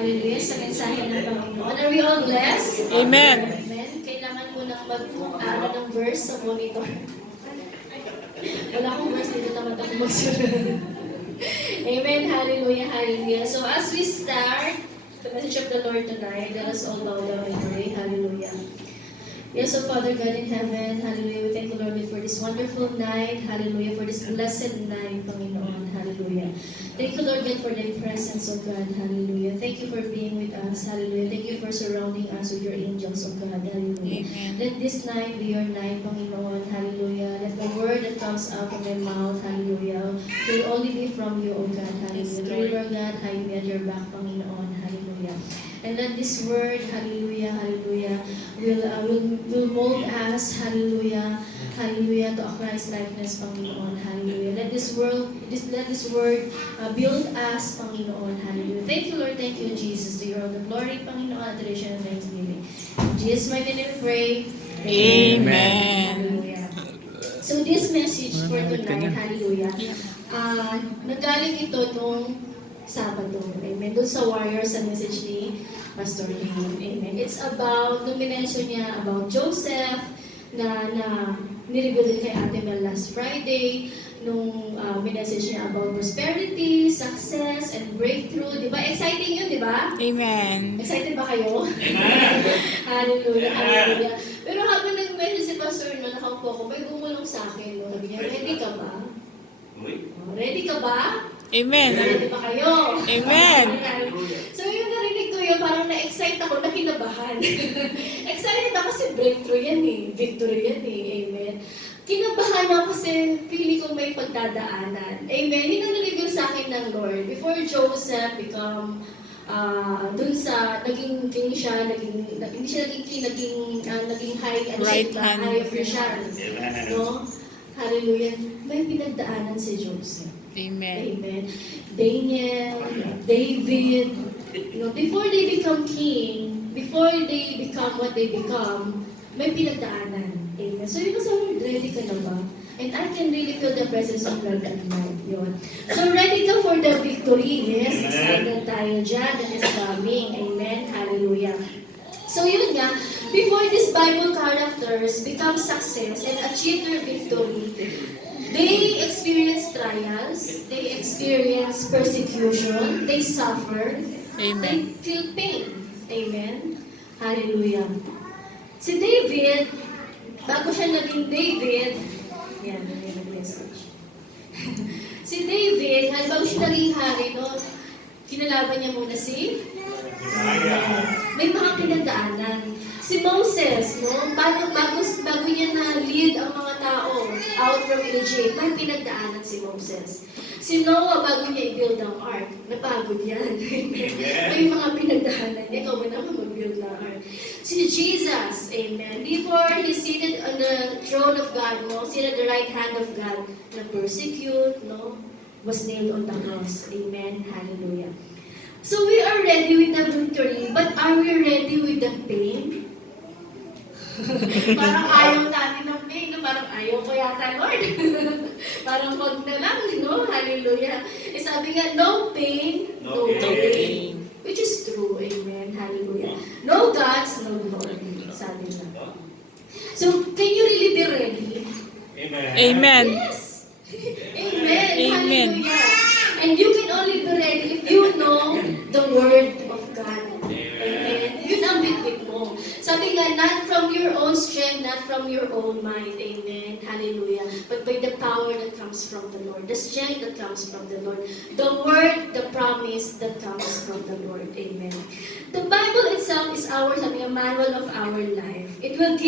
Hallelujah, sa mensahe ng Panginoon. Are we all blessed? Amen. Amen. Kailangan mo nang mag-aaral ng verse sa monitor. Wala akong verse, dito tamad ako magsunod. Amen. Hallelujah, hallelujah. So as we start the message of the Lord tonight, let us all bow down and pray. Hallelujah. Yes, so Father God in heaven, hallelujah, we thank you, Lord, for this wonderful night, hallelujah, for this blessed night, Panginoon, hallelujah. Thank you, Lord God, for the presence of God, hallelujah. Thank you for being with us, hallelujah. Thank you for surrounding us with your angels of God, hallelujah. Amen. Let this night be your night, Panginoon, hallelujah. Let the word that comes out from my mouth, hallelujah, will only be from you, O God, hallelujah. Pray, Lord God, hide me at your back, Panginoon, hallelujah. And let this word, hallelujah, hallelujah, will mold us, hallelujah, hallelujah, to a Christ likeness, Panginoon, hallelujah. Let this word build us, Panginoon, hallelujah. Thank you, Lord, thank you, Jesus. To you all the glory, Panginoon, adoration and thanksgiving. In Jesus' mighty name we pray. Amen. Hallelujah. So this message for tonight, hallelujah, nagaling ito nung Sabado. Amen. Doon sa Warriors, sa message ni Pastor Lee. Amen. It's about, nung minention niya about Joseph, na nireveal din kay Ate Mel last Friday, nung minessage niya about prosperity, success, and breakthrough. Di ba? Exciting yun, di ba? Amen. Excited ba kayo? Hallelujah, hallelujah. Pero habang nag-message si Pastor na nakaupo ako, may gumulong sa akin. No? Sabi niya, ready ka ba? Ready ka ba? Amen. Ready ba kayo? Amen. So yung narinig ko yun, parang na-excite ako, nakinabahan. Excited ako kasi breakthrough yan eh. Victory yan eh. Amen. Kinabahan ako kasi feeling ko may pagdadaanan. Amen. Yun ang narinig sa akin ng Lord. Before Joseph become dun sa naging king siya, hindi siya naging king, naging high, Right hand. high official. No? Hallelujah. May pinagdaanan si Joseph. Amen. Amen. Daniel, David, before they become king, before they become what they become, may pinagdaanan. Amen. So yun sa ready ka na ba? And I can really feel the presence of God at night. Yun. So ready ka for the victory. Yes, excited tayo dyan. That is coming. Amen. Hallelujah. So yun nga, before these Bible characters become success and achieve their victory, they experience trials, they experience persecution, they suffer, Amen. they feel pain. Amen? Hallelujah. Si David, bago siya naging David, yan, yung message. Si David, bago siya naging hari, no, kinalaban niya muna si may mga pinagdaanan. Si Moses, no, bago niya na lead ang mga tao out from Egypt, may pinagdaanan si Moses. Si Noah, bago niya i-build ang ark, napagod yan. May mga pinagdaanan niya, ikaw ba naman mag-build ng ark? Si Jesus, amen, before he seated on the throne of God, no, seated at the right hand of God, na persecute, no, was nailed on the cross. Amen, hallelujah. So we are ready with the victory, but are we ready with the pain? Parang ayaw natin ng pain, no? Parang ayaw ko yata, Lord. Parang wag na lang, no? Hallelujah. Eh, sabi nga, no pain, no gain. Which is true, amen, hallelujah. No gods, no glory, sabi nga. So, can you really be ready? Amen. Yes! Amen, Amen. hallelujah. And you can only be ready if you know the Word of God. Amen. Yun ang bitbit mo. Sabi nga, not from your own strength, not from your own mind. Amen. Hallelujah. But by the power that comes from the Lord. The strength that comes from the Lord. The Word, the promise that comes from the Lord. Amen. The Bible itself is our manual of our life. It will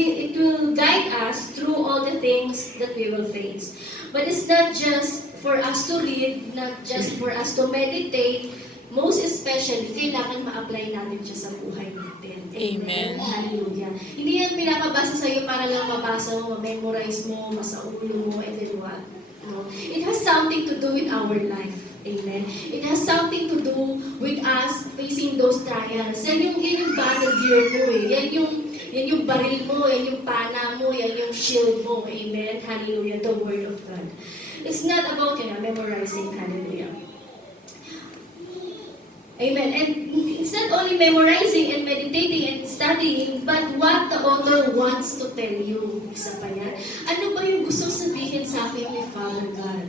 guide us through all the things that we will face. But it's not just for us to read, not just for us to meditate, most especially, kailangan ma-apply natin siya sa buhay natin. Amen. Hallelujah. Hindi yan pinapabasa sa'yo para lang mabasa mo, ma-memorize mo, masaulo mo, and then what? No? It has something to do with our life. Amen. It has something to do with us facing those trials. Yan yung battle gear mo eh. Yan yung baril mo, yan yung pana mo, yan yung shield mo. Amen. Hallelujah. The Word of God. It's not about, memorizing. Hallelujah. Amen. And it's not only memorizing and meditating and studying, but what the author wants to tell you. Isa pa yan. Ano ba yung gustong sabihin sa akin ni Father God?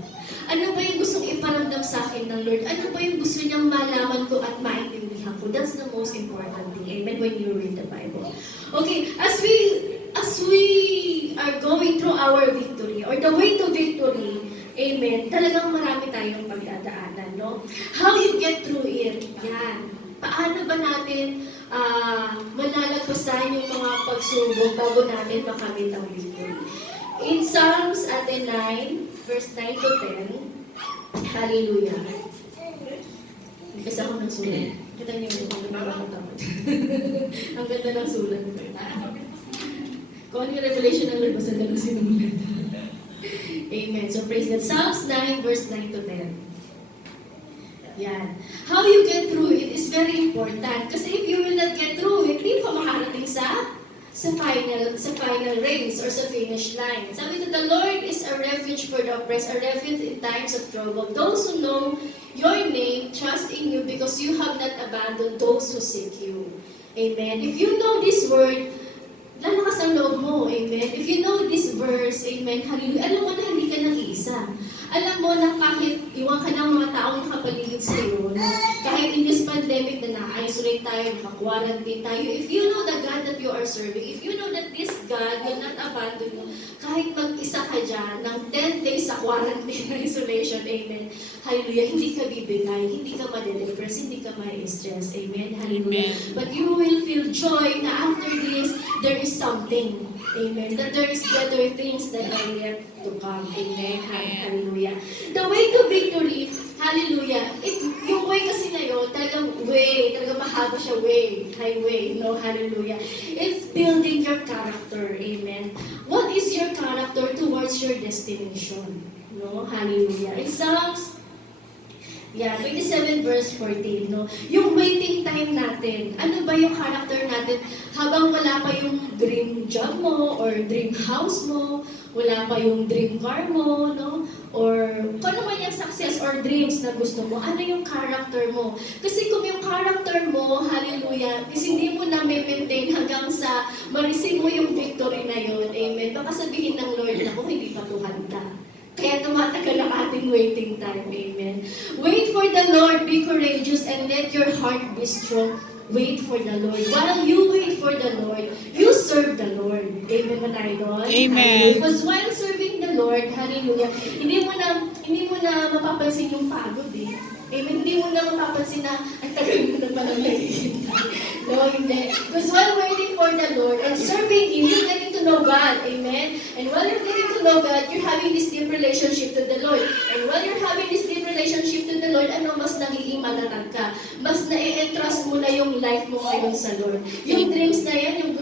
Ano ba yung gustong iparamdam sa akin ng Lord? Ano ba yung gusto niyang malaman ko at maintindihan ko? That's the most important thing. Amen. When you read the Bible. Okay, as we are going through our victory or the way to victory, amen, talagang marami tayong pagdadaanan, no? How you get through it, yan. Paano ba natin malalagpasan yung mga pagsubok bago natin makamit ang victory? In Psalms 9, verse 9 to 10, hallelujah. Kasi ako ng sulat. Kita niyo yung mga nakatamad. Ang ganda ng sulat. Kung ano yung revelation ng Lord, basta gano'n sinulat. Amen. So praise God. Psalms 9, verse 9 to 10. Yan. How you get through it is very important. Kasi if you will not get through it, hindi pa makarating sa final race or sa finish line. Sabi ko, the Lord is a refuge for the oppressed, a refuge in times of trouble. Those who know your name trust in you because you have not abandoned those who seek you. Amen. If you know this word, lalakas ang loob mo, amen. If you know this verse, amen, hallelujah, alam mo na hindi ka nag-iisa. Alam mo na kahit iwan ka ng mga taong nakapaligid sa iyo, no? Kahit in this pandemic na na-isolate tayo, naka-quarantine tayo, if you know the God that you are serving, if you know that this God will not abandon you, kahit mag-isa ka dyan, ng 10 days sa quarantine na isolation, amen, hallelujah, hindi ka bibigay, hindi ka ma-depress, hindi ka ma-stress, amen, hallelujah. Amen. But you will feel joy na after this, there is something, amen, that there is better things that are yet to come, amen, hallelujah. The way to victory, hallelujah, yung way kasi na yun, talagang mahaba siya highway, no, hallelujah. It's building your character, amen. What is your character towards your destination, no, hallelujah. In Psalms 27 verse 14, no? Yung waiting time natin, ano ba yung character natin habang wala pa yung dream job mo or dream house mo, wala pa yung dream car mo, no? Or kung ano man yung success or dreams na gusto mo, ano yung character mo? Kasi kung yung character mo, hallelujah, is hindi mo na maintain hanggang sa ma-receive mo yung victory na yun, amen, baka sabihin ng Lord na kung hindi pa tuhanda. Kaya tumatagal ang ating waiting time. Amen. Wait for the Lord, be courageous, and let your heart be strong. Wait for the Lord. While you wait for the Lord, you serve the Lord. Amen ba tayo doon? Amen. Because while serving the Lord, hallelujah, hindi mo na mapapansin yung pagod eh. Amen. Hindi mo na mapapansin na ang tagal mo na palang naghihintay. No, hindi. Because while waiting for the Lord and serving Him, you're getting to know God. Amen. And while you're getting to know God, you're having this deep relationship to the Lord. And while you're having this deep relationship to the Lord, ano, mas nagiging matatag ka. Mas na-entrust mo na yung life mo ngayon sa Lord. Yung dreams na yan, yung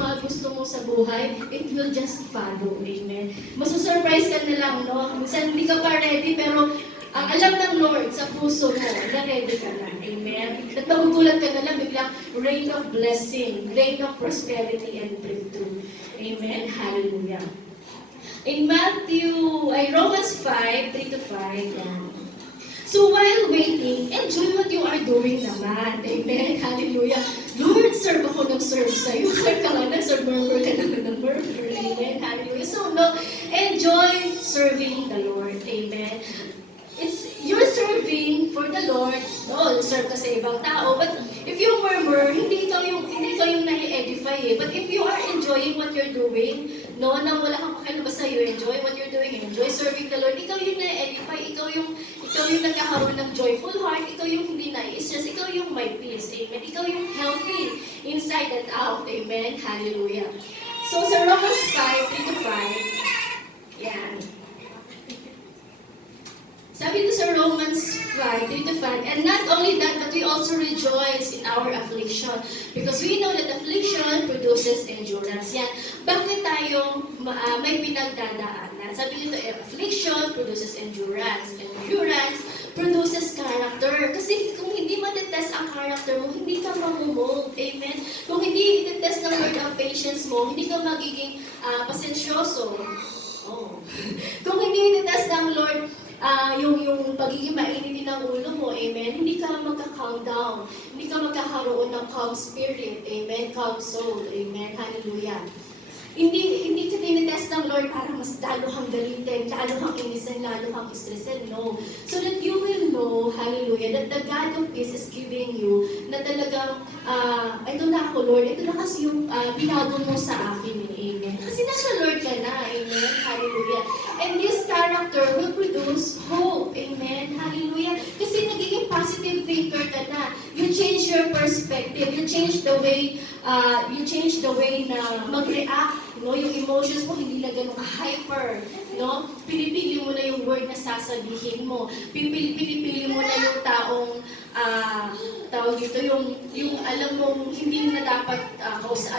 mga gusto mo sa buhay, it will just follow. Amen. Masusurprise ka na lang, no? Minsan hindi ka pa ready, pero ang alam ng Lord sa puso mo, na ready ka na. Amen. At magugulat ka na lang, biglang rain of blessing, rain of prosperity and breakthrough. Amen. Hallelujah. In Romans 5, 3-5, yan. So while waiting, enjoy what you are doing naman. Amen. Hallelujah. Lord, serve ako ng serve sa'yo. Serve ka nga na, serve murmur ka naman ng murmur. Amen. Hallelujah. So no, enjoy serving the Lord. Amen. You're serving for the Lord. No, serve ka sa ibang tao. But if you murmur, hindi ikaw yung nai-edify eh. But if you are enjoying what you're doing, no, nang wala kang pakialam, basta you enjoy what you're doing, enjoy serving the Lord, ikaw yung nai-edify, ikaw yung nagkakaroon ng joyful heart, ikaw yung hindi nai-stress, ikaw yung may peace, amen. Ikaw yung healthy inside and out, amen. Hallelujah. So sa Romans 5, 3-5, yan. Sabi ito sa Romans 5, 3-5, and not only that, but we also rejoice in our affliction, because we know that affliction produces endurance. Yan. Bakit tayo may pinagdadaanan? Sabi nito, affliction produces endurance, and endurance produces character. Kasi kung hindi matitest ang character mo, hindi ka mamumold. Amen? Kung hindi ititest ng Lord ang patience mo, hindi ka magiging pasensyoso. Oh. Kung hindi ititest ng Lord yung pagiging mainit ng ulo mo, amen, hindi ka magka-calm down. Hindi ka magkakaroon ng calm spirit, amen, calm soul, amen, hallelujah. Hindi ka tinitest ng Lord para mas lalo kang galitin, lalo kang inisin, lalo kang stressin. No. So that you will know, hallelujah, that the God of peace is giving you na talagang, ito na ako, Lord, ito na kasi yung binago mo sa akin, amen. Kasi nasa Lord ka na, amen, hallelujah. And this character will produce hope, amen, hallelujah. Kasi nagiging positive thinker ka na. You change your perspective, you change the way na mag-react. No, yung emotions mo hindi na ganun hyper, no? Pinipili mo na yung word na sasabihin mo. Pinipili mo na yung taong tawag dito, yung alam mong hindi na dapat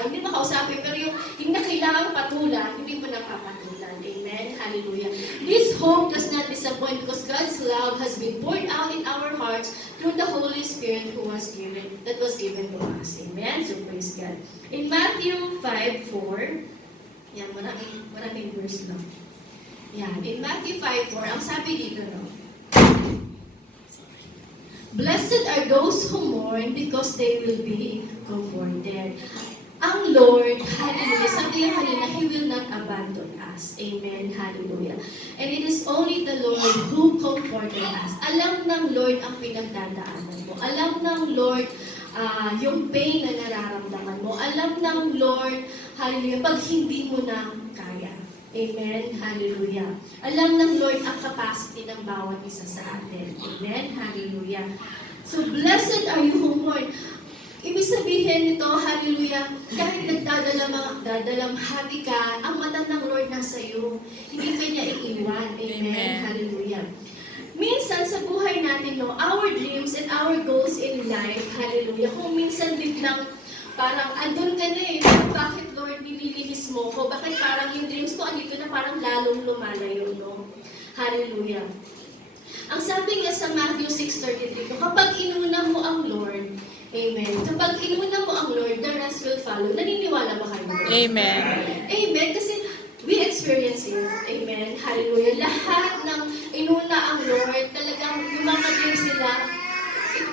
hindi makausapin, pero yung na kailangan patulan, hindi mo napapatulan. Amen? Hallelujah. This hope does not disappoint because God's love has been poured out in our hearts through the Holy Spirit that was given to us. Amen? So praise God. In Matthew 5:4, yan, maraming verse lang. Yan, in Matthew 5:4, ang sabi dito, no? Blessed are those who mourn because they will be comforted. Ang Lord, hallelujah, sabi niya kanina, He will not abandon us. Amen, hallelujah. And it is only the Lord who comforted us. Alam ng Lord ang pinagdadaanan mo. Alam ng Lord yung pain na nararamdaman mo. Alam ng Lord, hallelujah, pag hindi mo na kaya. Amen, hallelujah. Alam ng Lord ang capacity ng bawat isa sa atin. Amen, hallelujah. So, blessed are you who mourn. Ibig sabihin nito, hallelujah, kahit nagdadalamhati ka, ang mata ng Lord nasa iyo. Hindi ka niya iiwan. Amen, hallelujah. Minsan sa buhay natin, no, our dreams and our goals in life, hallelujah, kung minsan biglang parang andun ka na eh, bakit Lord nililinis mo ko? Bakit parang yung dreams ko andito na parang lalong lumalayo, no? Hallelujah. Ang sabi nga sa Matthew 6:33, kapag inuna mo ang Lord, amen, kapag inuna mo ang Lord, the rest will follow. Naniniwala ba kayo? Amen. Amen, kasi we experience it. Amen. Hallelujah. Lahat ng inuna ang Lord, talagang yung mga dreams nila,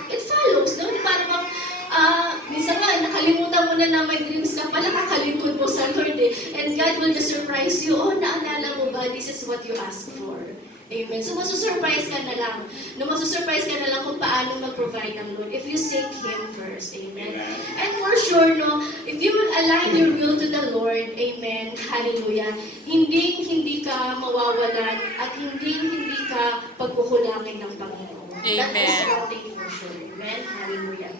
it follows. No? Parang minsan nga, nakalimutan mo na na may dreams ka pala, kakalingkod mo sa Lord eh. And God will just surprise you. Oh, naalala mo ba, this is what you asked for. Amen. So, masusurprise ka na lang. No, masusurprise ka na lang kung paano mag-provide ng Lord if you seek Him first. Amen. And for sure, no, if you will align your will to the Lord, amen, hallelujah, hindi ka mawawalan at hindi ka pagkukulangin ng Panginoon. Amen. That is one thing for sure. Amen. Hallelujah.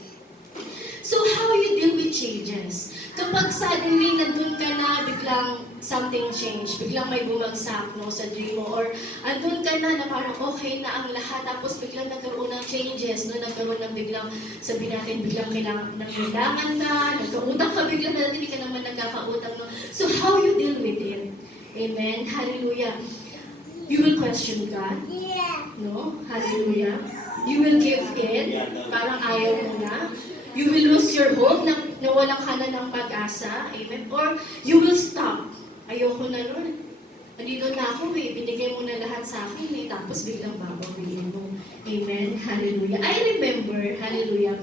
So, how you deal with changes? Kapag suddenly nandun ka na, biglang something change, biglang may bumagsak no, sa dream mo, or andun ka na parang okay na ang lahat, tapos biglang nagkaroon ng changes, no, nagkaroon ng biglang, sabihin natin, biglang kailangan na, nagkautang ka biglang na hindi ka naman nagkakautang. No? So, how you deal with it? Amen? Hallelujah. You will question God. No? Hallelujah. You will give in, parang ayaw mo na. You will lose your hope na nawalan ka na ng pag-asa. Amen? Or you will stop. Ayoko na, Lord. Nandito na ako eh. Binigay mo na lahat sa akin eh. Tapos biglang babawiin mo. Amen? Hallelujah. I remember, hallelujah,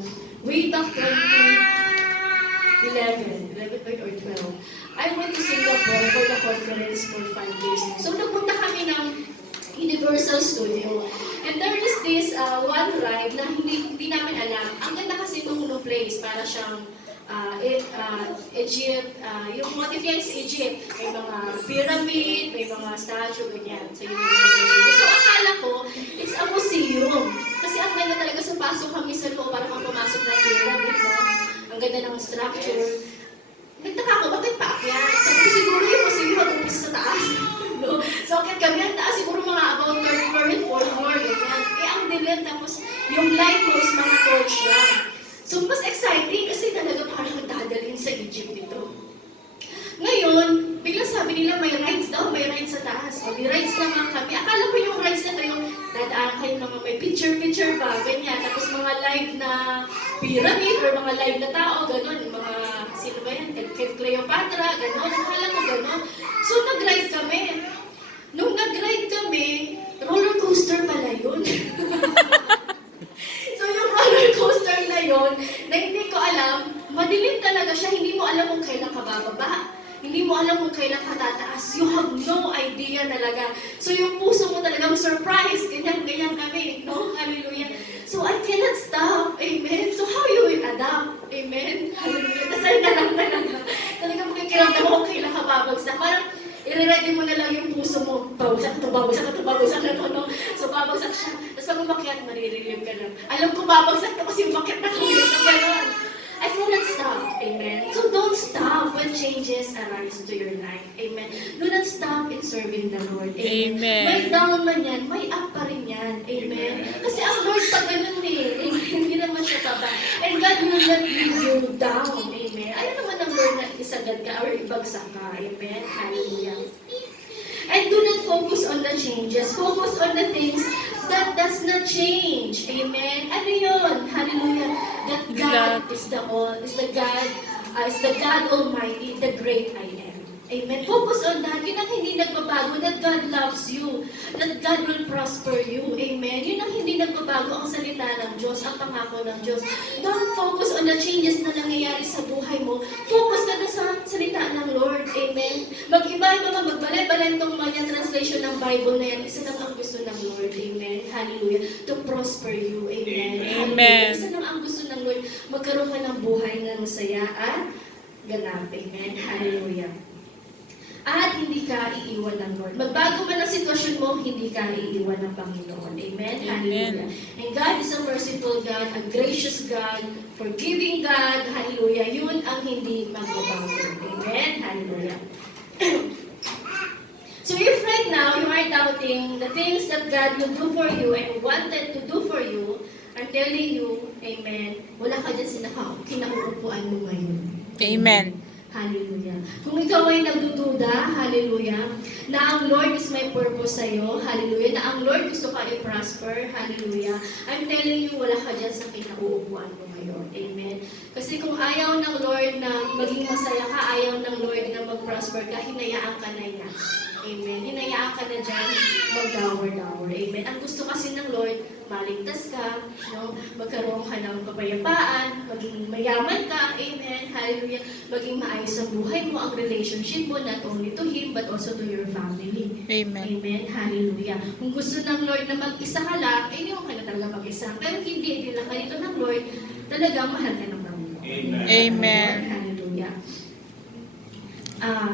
way back 2011 or 12, I went to Singapore for the conference for 5 days. So napunta kami ng Universal Studio. And there is this one ride na hindi namin alam. Ang ganda kasi nung place, para siyang Egypt, yung motif niya is Egypt. May mga pyramid, may mga statue, ganyan, sa Universal Studio. So akala ko, it's a museum. Kasi ang ganda talaga, so pasok kami sa loob, parang kang pumasok ng pyramid, no? Ang ganda ng structure. Nagtaka ko, bakit paakyat? Sabi ko, siguro yung museum mag-umpisa sa taas. No? So, akit kami, ang taas siguro mga about 3rd floor and 4th floor, ganyan. Ang dilim, tapos yung light mo is mga torch lang. So, mas exciting kasi talaga parang dadalhin sa Egypt dito. Ngayon, biglang sabi nila may rides daw, may rides sa taas. O, may rides naman kami. Akala ko yung rides na ito, yung dadaan kayo mga may picture-picture ba, ganyan. Tapos mga live na pyramid or mga live na tao, gano'n. Mga, sino ba yan? Cleopatra, gano'n. Akala ko gano'n. So, nag-ride kami. Nung nag-ride kami, roller coaster pala yun. ngayon na hindi ko alam, madilim talaga siya, hindi mo alam kung kailan ka bababa. Hindi mo alam kung kailan ka tataas. You have no idea talaga. So yung puso mo talagang surprise. Ganyan kami. No? Hallelujah. So I cannot stop. Amen. So how you will adapt? Amen. Hallelujah. Dasal na lang talaga. Talagang makikiramdam mo kung kailan ka babagsak. Parang i-ready mo na lang yung puso mo. Babagsak na to, no? So babagsak siya. Tapos pag umakyat, marirelieve ka lang. Alam ko babagsak na kasi umakyat na kami. So gano'n. I cannot stop. Amen. So don't stop when changes arise to your life. Amen. Do not stop in serving the Lord. Amen. Amen. May down man yan, may up pa rin yan. Amen. Kasi ang Lord pa ganun eh. Amen. Hindi naman siya taba. And God will not leave you down. Amen. Ayaw naman ang Lord na isagad ka or ibagsak ka. Amen. Hallelujah. And do not focus on the changes. Focus on the things that does not change. Amen. Ano yun? Hallelujah. That God is the God Almighty, the great I am. Amen. Focus on that. Yun ang hindi nagbabago. That God loves you. That God will prosper you. Amen. Yun ang hindi nagbabago. Ang salita ng Diyos, ang pangako ng Diyos. Don't focus on the changes na nangyayari sa buhay mo. Focus ka na sa salita ng Lord. Amen. Mag-iba-iba ka, magbalay-balay itong mga translation ng Bible na yan. Isa lang ang gusto ng Lord. Amen. Hallelujah. To prosper you. Amen. Amen. Isa lang ang gusto ng Lord. Magkaroon ka ng buhay na masaya at ganap. Amen. Hallelujah. At hindi ka iiwan ng Lord. Magbago man ang sitwasyon mo, hindi ka iiwan ng Panginoon. Amen? Hallelujah. And God is a merciful God, a gracious God, forgiving God. Hallelujah. Yun ang hindi magbabago. Amen? Hallelujah. So if right now you are doubting the things that God will do for you and wanted to do for you, I'm telling you, amen, wala ka dyan kinauupuan mo ngayon. Amen. Hallelujah. Kung ikaw ay nagdududa, hallelujah, na ang Lord is may purpose sa'yo, hallelujah, na ang Lord gusto ka i-prosper, hallelujah, I'm telling you, wala ka dyan sa kinauupuan mo ngayon. Amen. Kasi kung ayaw ng Lord na maging masaya ka, ayaw ng Lord na mag-prosper ka, hinayaan ka na yan. Amen. Hinayaan ka na dyan, mag-dower-dower. Amen. Ang gusto kasi ng Lord, maligtas ka, no? Magkaroon ka ng kapayapaan, maging mayaman ka, amen, hallelujah, maging maayos ang buhay mo, ang relationship mo, not only to Him, but also to your family. Amen. Amen, hallelujah. Kung gusto ng Lord na mag-isa ka lang, hindi mo ka na talaga mag-isa. Pero hindi lang ka dito ng Lord, talagang mahal ka ng Panginoon. Amen. Amen. Hallelujah.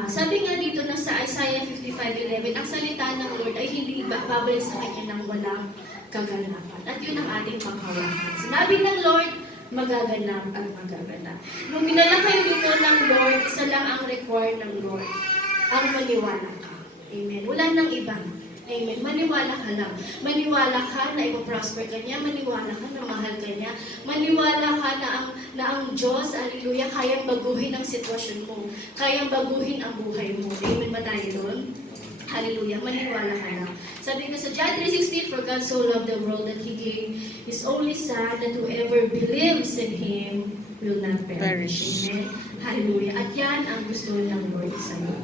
Sabi nga dito na sa Isaiah 55:11, ang salita ng Lord ay hindi babalik sa kanya ng walang kaganapan. At yun ang ating panghawakan. Sinabi ng Lord, magaganap at magaganap. Nung minalakay dito ng Lord, isa lang ang require ng Lord. Ang maniwala ka. Amen. Wala nang iba. Amen. Maniwala ka lang. Maniwala ka na ipoprosper ka niya. Maniwala ka na mahal ka niya. Maniwala ka na ang Diyos, hallelujah, kayang baguhin ang sitwasyon mo. Kayang baguhin ang buhay mo. Amen ba tayo doon? Hallelujah. Maniwala ka lang. Sabi ko sa John 3:16, for God so loved the world that He gave His only Son, that whoever believes in Him will not perish. Amen. Hallelujah. At yan ang gusto ng Lord sa iyo.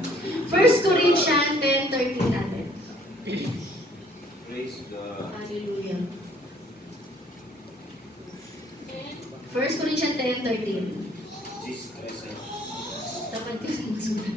1 Corinthians 10:13 natin. Praise God. Hallelujah. 1 Corinthians 10:13. Jesus Christ. Dapat kasi magsulat.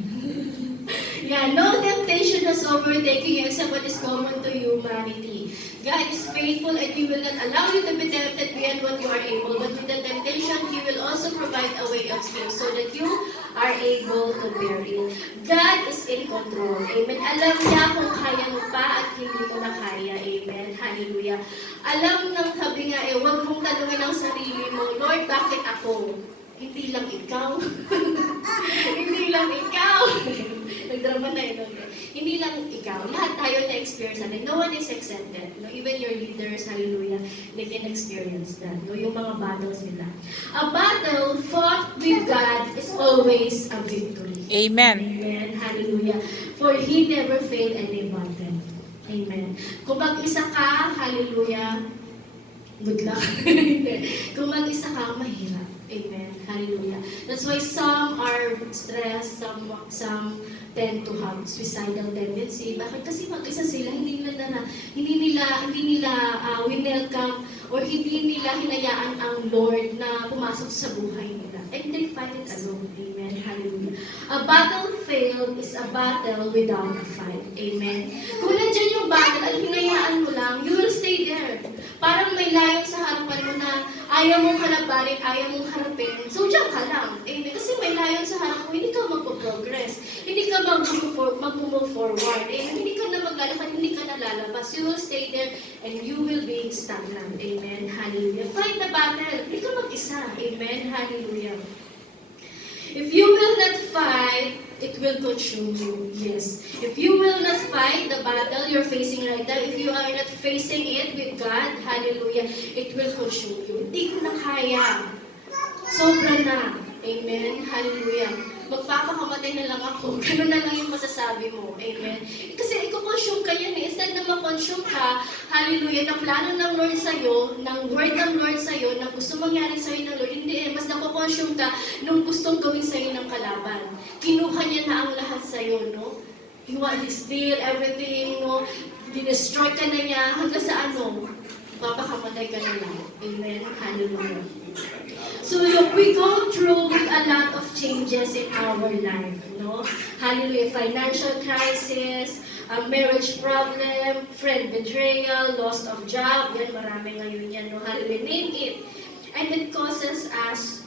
Yeah, no temptation has overtaken you except what is common to humanity. God is faithful and He will not allow you to be tempted beyond what you are able. But with the temptation, He will also provide a way of escape so that you are able to bear it. God is in control. Amen. Alam niya kung kaya mo pa at hindi mo na kaya. Amen. Hallelujah. Alam ng sabi nga huwag mong tanungin ang sarili mo, Lord, bakit ako? Hindi lang ikaw. Hindi lang ikaw. Nagdrama na yun. Hindi lang ikaw. Lahat tayo na-experience natin. No one is exempted. No? Even your leaders, hallelujah, they can experience that. No? Yung mga battles nila. A battle fought with God is always a victory. Amen. Amen. Hallelujah. For He never failed any battle. Amen. Kung mag-isa ka, hallelujah, good luck. Kung mag-isa ka, mahirap. Amen. Hallelujah. That's why some are stressed, some tend to have suicidal tendency. Bakit? Kasi mag-isa sila, hindi nila welcome or hindi nila hinayaan ang Lord na pumasok sa buhay nila. And they fight it alone. Amen. Hallelujah. A battlefield is a battle without a fight. Amen. Kung nandiyan yung battle at hinayaan mo lang, you will stay there. Parang may layong sa harapan mo na ayaw mong kalabanin, ayaw mong harapin. So, diyan ka lang. Amen. Kasi may layong sa harap mo, hindi ka magpo-progress. Hindi ka mag-move forward. Amen. Hindi ka na maglalakad, hindi ka na lalabas. You will stay there and you will be stagnant. Amen. Hallelujah. Fight the battle. Hindi ka mag-isa. Amen. Hallelujah. If you will not fight, it will consume you. Yes. If you will not fight the battle you're facing right now, if you are not facing it with God, hallelujah, it will consume you. Hindi ko na kaya. Sobra na. Amen. Hallelujah. Magpapakamatay na lang ako. Ganun na lang yung masasabi mo. Amen. Kasi i-consume ka yan eh. Instead na ma-consume ka, hallelujah, na plano ng Lord sa'yo, ng word ng Lord sa'yo, na gusto mangyari sa'yo ng Lord, hindi eh. Mas nakukonsume ka nung gustong gawin sa'yo ng kalaban. Kinuha niya na ang lahat sa'yo, no? He want to steal everything, no? Dinestroy ka na niya hanggang sa ano? Papakamatay ka na lang. Amen. Hallelujah. So look, we go through with a lot of changes in our life, no? Hallelujah. Financial crisis, marriage problem, friend betrayal, loss of job, yan, marami ngayon yan, no? Hallelujah. Name it. And it causes us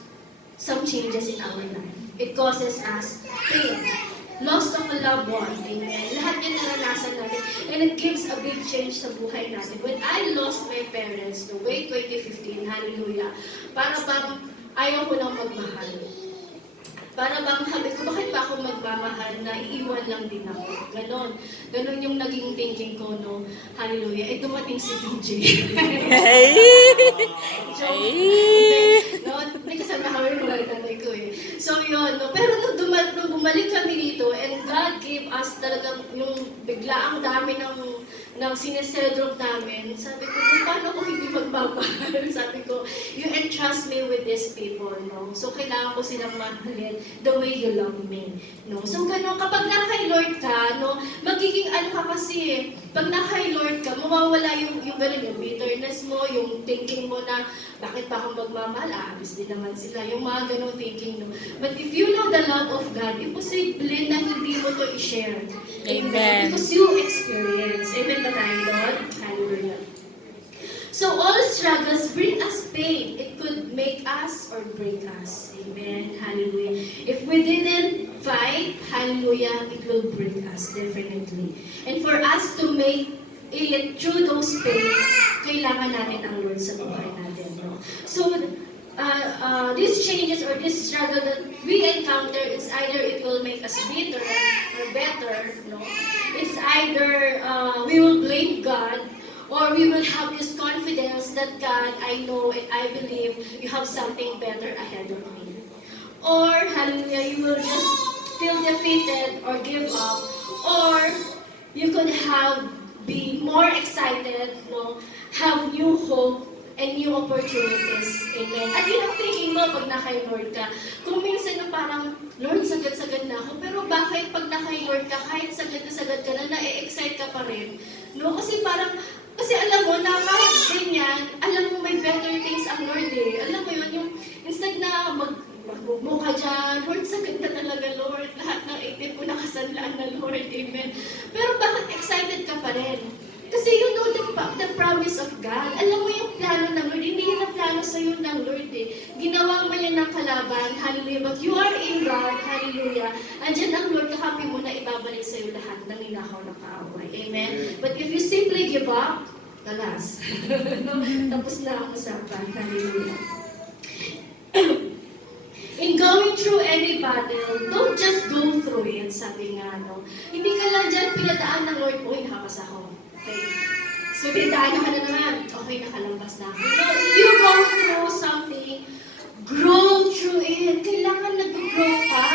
some changes in our life. It causes us pain. Loss of a loved one. Amen. Lahat yan naranasan natin. And it gives a big change sa buhay natin. When I lost my parents, no way 2015, hallelujah, para bang ayaw ko nang magmahal. Para bang sabi ko, bakit ba ako magmamahal na iiwan lang din ako? Ganon. Ganon yung naging thinking ko, no? Hallelujah. Eh, dumating si DJ. No? Hindi kasama kami ng mga tatay ko eh. So yun, no? Pero nung bumalik kami dito, and God gave us talagang yung bigla ang dami ng sinesedrop namin, sabi ko, paano ko hindi magmamahal? Sabi ko, you entrust me with these people, no? So kailangan ko silang mahalin the way you love me, no? So gano'n, kapag naka-kay Lord ka, no, magiging ano ka kasi eh, pag naka-kay Lord ka, mawawala yung gano'n, yung bitterness mo, yung thinking mo na, bakit pa akong magmamahal? Aabis din naman sila, yung mga gano'ng thinking, no? But if you know the love of God, imposible na hindi mo to i-share. Amen. Because you experience. Amen ba tayo, Lord? Hallelujah. So all struggles bring us pain. It could make us or break us. Amen. Hallelujah. If we didn't fight, hallelujah, it will break us, definitely. And for us to make it through those pain, kailangan natin ang Lord sa buhay natin. No? So, these changes or this struggle that we encounter, it's either it will make us bitter or better, no? It's either we will blame God, or we will have this confidence that God, I know and I believe you have something better ahead of me. Or, hallelujah, you will just feel defeated or give up, or you could be more excited, no? Have new hope and new opportunities. Amen. At yun ang thinking mo pag naka-kay Lord ka. Kung minsan na parang, Lord, sagad-sagad na ako, pero bakit pag naka-kay Lord ka, kahit sagad ka na, na-excite ka pa rin? No? Kasi alam mo na kahit ganyan, alam mo may better things ang Lord eh. Alam mo yun, yung instead na magmukmo ka dyan, Lord, sagad na talaga, Lord. Lahat ng ipin ko nakasanlaan na, Lord. Amen. Pero bakit excited ka pa rin? Kasi you know the promise of God. Alam mo yung plano ng Lord. Hindi yan ang plano sa'yo ng Lord eh. Ginawa mo yan ng kalaban. Hallelujah. But you are in God. Hallelujah. Andyan ang Lord. Kakampi mo na ibabalik sa'yo lahat ng ninakaw na kaaway. Amen. But if you simply give up, talas. Tapos na ang usapan. Hallelujah. In going through any battle, don't just go through it, sabi nga, no? Hindi ka lang dyan pinadaan ng Lord, uy, nakapas ako. Okay. So, pinadaan ka na naman, okay, nakalampas na ako. No, if you go through something, grow through it. Kailangan nag-grow ka.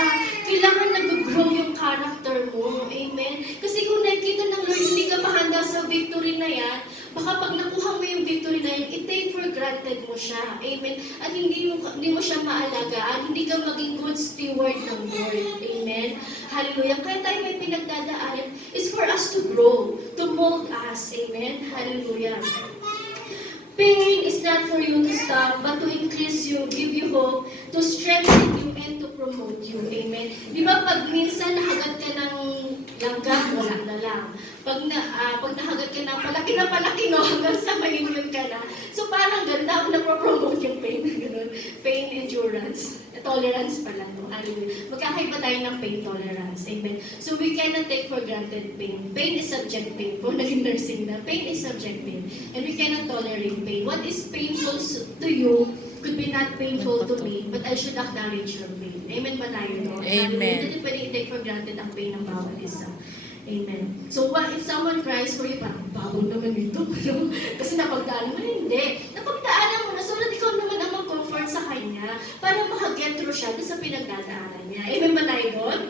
Kailangan nag-grow yung character mo. Amen? Kasi kung nakikita ng Lord, hindi ka pa handa sa victory na yan, baka pag nakuha mo yung victory na yan, i-take for granted mo siya. Amen? At hindi mo siya maalagaan, hindi ka maging good steward ng Lord. Amen? Hallelujah. Kaya tayo may pinagdadaanan is for us to grow, to mold us. Amen? Hallelujah. Pain is not for you to stop, but to increase you, give you hope, to strengthen you, and to promote you. Amen. Di ba pag minsan nakagat ka ng langgam, wala na lang. Pag nakagat ka ng palaki, no, hanggang sa malimyon ka na. So parang ganda, napropromote yung pain. Ganun. Pain endurance. Tolerance pala. No? Hallelujah. Magkakaiba tayo ng pain tolerance. Amen. So we cannot take for granted pain. Pain is subjective. Kung naging nursing na, pain is subjective. And we cannot tolerate pain. What is painful to you could be not painful to me, but I should acknowledge your pain. Amen ba tayo, no? Amen. Hindi pwede i-take for granted ang pain ng bawat isa. Amen. So what if someone cries for you, parang bago naman ito, no? Kasi napagdaanan mo, hindi. Napagdaanan mo na, so that ikaw naman ang mag-comfort sa kanya para makaget through siya doon sa pinagdadaanan niya. Amen ba tayo doon?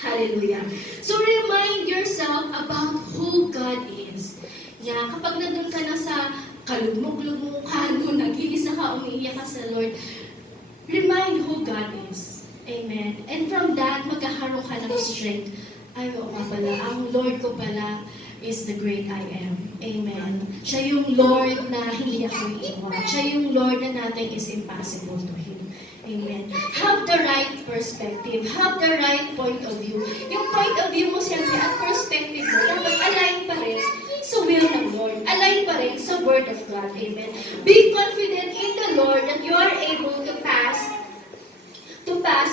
Hallelujah. So remind yourself about who God is. Yeah, kapag nandun ka na sa kalugmok-lugmok ka, no, nag-iisa ka, umiiyak ka sa Lord, remind who God is. Amen. And from that, magkakaroon ka ng strength. Ay, oo nga pala, ang Lord ko pala is the great I am. Amen. Siya yung Lord na hindi ako iiwan. Siya yung Lord na natin is impossible to Him. Amen. Have the right perspective. Have the right point of view. Yung point of view mo siyempre at perspective mo, dapat align pa rin sa will ng Lord. Align pa rin sa Word of God. Amen. Be confident in the Lord that you are able to pass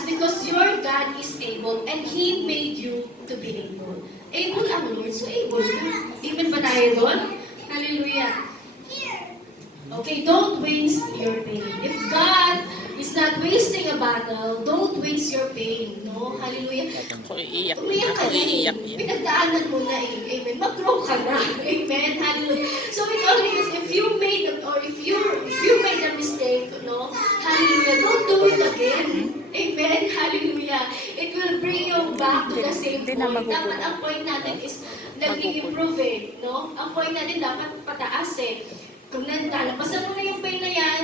because your God is able and He made you to be able. Able ang Lord, so able ka. Amen ba tayo doon? Hallelujah. Okay, don't waste your pain. If God is not wasting a battle, don't waste your pain. No? Hallelujah. Ako iiyak. Umiyak ka Ako na iiyak eh. yan. Pinagdaanan mo na eh. Amen. Mag-grow ka na. Amen. Hallelujah. So it only means if you made a mistake, no? Hallelujah. Don't do it again. Amen. Hallelujah. It will bring you back to the same Hindi na point. magugulo. Dapat ang point natin is nag-i-improve eh. No? Ang point natin dapat pataas eh. Kung nalampasan mo na yung pain na yan,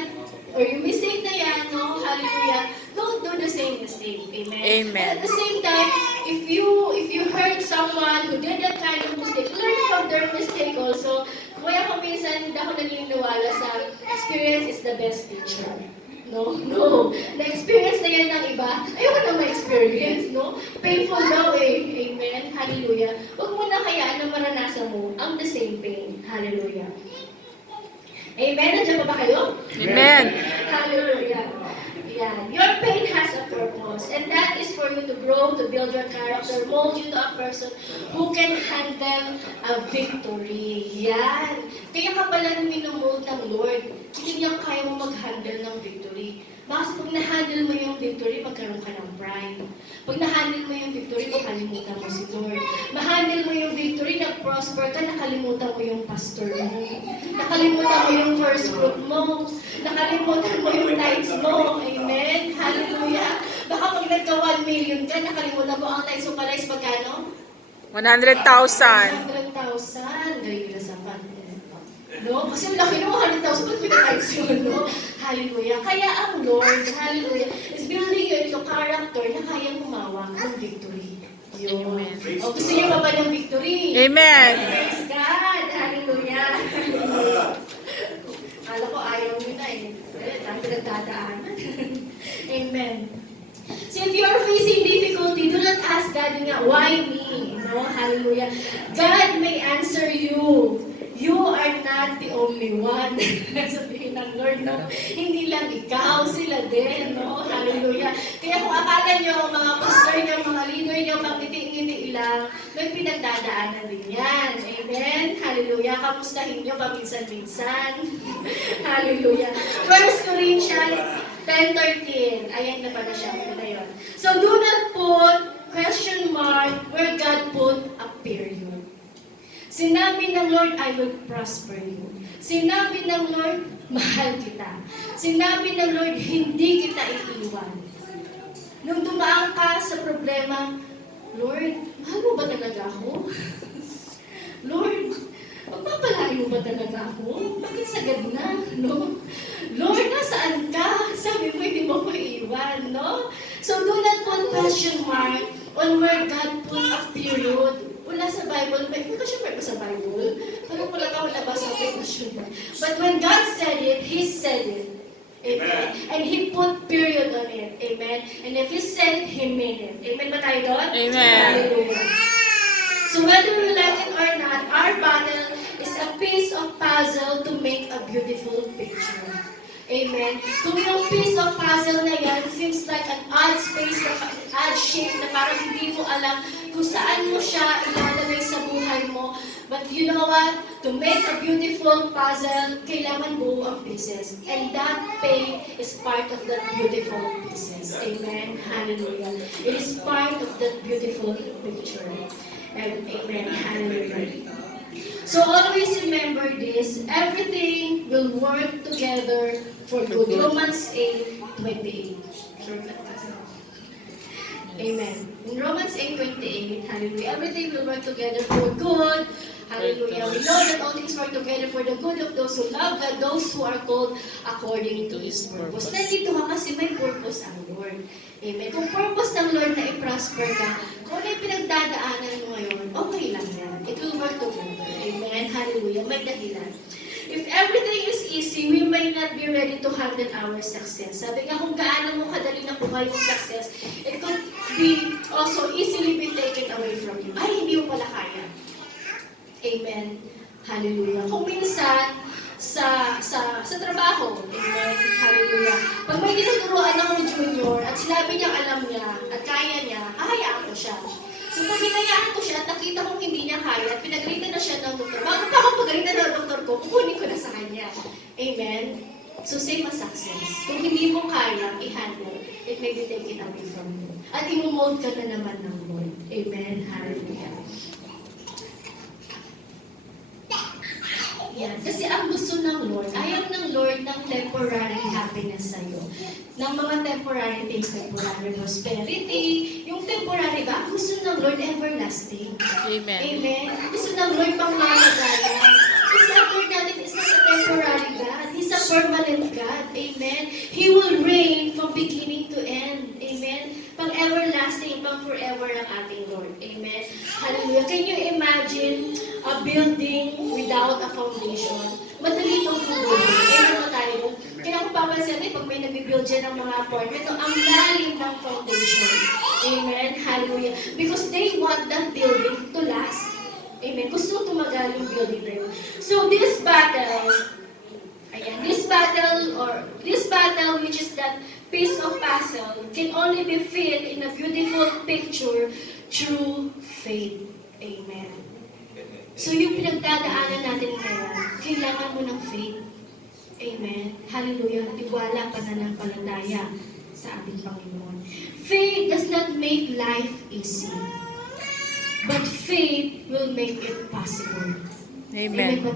or yung mistake na yan, no? Hallelujah. Don't do the same mistake. Amen. Amen. And at the same time, if you hurt someone who did that kind of mistake, learn from their mistake also. Kaya kung minsan hindi ako naniniwala sa experience is the best teacher. No. Na-experience na yan ng iba, ayoko na ma-experience, no? Painful daw eh. Amen. Hallelujah. Huwag mo na kayaan na maranasan mo ang the same pain. Hallelujah. Amen? Nandiyan pa ba kayo? Amen. Hallelujah. Yeah. Your pain has a purpose, and that is for you to grow, to build your character, mold you to a person who can handle a victory. Yan. Kaya ka pala minumold ng Lord, hindi niya kaya mo mag-handle ng victory. Bakit pag na-handle mo yung victory, magkaroon ka ng pride. Pag na-handle mo yung victory, makalimutan mo si Lord. Ma-handle mo yung victory, nag-prosper ka, nakalimutan mo yung pastor mo. Nakalimutan mo yung first fruit mo. Nakalimutan mo yung tithes mo. Amen? Hallelujah. Baka pag nagka 1 million ka, nakalimutan mo ang tithes mo pala is magkano? 100,000. 100,000. Gawin na sa no? Kasi laki no, 100,000 pag pinag-tithes yun, no? Hallelujah. Kaya ang Lord, hallelujah, is building you into character na kayang humawak ng victory. Yun. Amen. O, gusto niyo pa ba ng victory? Amen. Praise God. Hallelujah. Kala ko ayaw niyo na eh. Dahil pinagdadaanan. Amen. So if you are facing difficulty, do not ask God nga, why me? No? Hallelujah. God may answer you. You are not the only one. Sabihin ng Lord, no? Hindi lang ikaw, sila din, no? Hallelujah. Kaya kung akala nyo, mga pastor nyo, mga leader nyo, pangiti-ngiti lang, may pinagdadaanan din yan. Amen? Hallelujah. Kamustahin nyo paminsan-minsan. Hallelujah. 1 Corinthians 10:13. Ayan na pala siya. Ito na yun. So do not put question mark where God put a period. Sinabi ng Lord, I will prosper you. Sinabi ng Lord, mahal kita. Sinabi ng Lord, hindi kita iiwan. Nung dumaan ka sa problema, Lord, mahal mo ba talaga ako? Lord, magpapalain mo ba talaga ako? Bakit sagad na? No? Lord, nasaan ka? Sabi mo, hindi mo ko iiwan, no? So do not put question mark on where God put a period. wala sa Bible, may question mark ba sa Bible? Parang wala ka nabasa may question mark. But when God said it, He said it. Amen. And He put period on it. Amen. And if He said it, He made it. Amen ba tayo doon? Amen. Hallelujah. So whether we like it or not, our battle is a piece of puzzle to make a beautiful picture. Amen. Kung yung piece of puzzle na yan seems like an odd space, odd shape na parang hindi mo alam kung saan mo siya ilalagay sa buhay mo. But you know what? To make a beautiful puzzle, kailangan buo ang pieces. And that pain is part of that beautiful pieces. Amen. Hallelujah. It is part of that beautiful picture. And amen. Hallelujah. So always remember this, everything will work together for good. Romans 8:28. Amen. In Romans 8:28, hallelujah, everything will work together for good. Hallelujah. We know that all things work together for the good of those who love God, those who are called according to His purpose. Nandito ka kasi may purpose ang Lord. Amen. Kung purpose ng Lord na i-prosper ka, kung ano yung pinagdadaanan mo ngayon, okay lang yan. It will work together. Amen. Hallelujah. May dahilan. If everything is easy, we may not be ready to handle our success. Sabi nga, kung gaano mo kadali nakuha yung success, it could be also easily be taken away from you. Ay, hindi mo pala kaya. Amen. Hallelujah. Kung minsan, sa trabaho, amen, hallelujah. Pag may tinuturuan akong junior at sinabi niya alam niya at kaya niya, hahayaan ko siya. So pag hinayaan ko siya at nakita kong hindi niya kaya at pinagalitan na siya ng doktor, bago pa ako pagalitan ng doktor ko, kukunin ko na sa kanya. Amen. So same as success. Kung hindi mo kaya i-handle, it may be taken away from you. At imumold ka na naman ng Lord. Amen. Hallelujah. Yan. Kasi ang gusto ng Lord, ayaw ng Lord ng temporary happiness sa'yo. Ng mga temporary things, temporary prosperity, yung temporary ba, gusto ng Lord everlasting. Amen. Amen. Gusto ng Lord pang mamagalan. Kasi ang Lord natin is not a temporary God. He's a permanent God. Amen. He will reign from beginning to end. Amen. Pang everlasting, pang forever ang ating Lord. Amen. Hallelujah. Can you imagine a building without a foundation? Madali itong bubuhay. Amen mo tayo. Kaya kung papansin natin, pag may nag-build dyan ng mga apartment, ang lalim ng foundation. Amen. Hallelujah. Because they want that building to last. Amen. Gusto tumagal yung building na yun. So this battle, ayan, this battle which is that piece of puzzle can only be fit in a beautiful picture through faith. Amen. So yung pinagdadaanan natin ngayon, kailangan mo ng faith. Amen. Hallelujah. Tiwala, pananampalataya sa ating Panginoon. Faith does not make life easy. But faith will make it possible. Amen. Amen.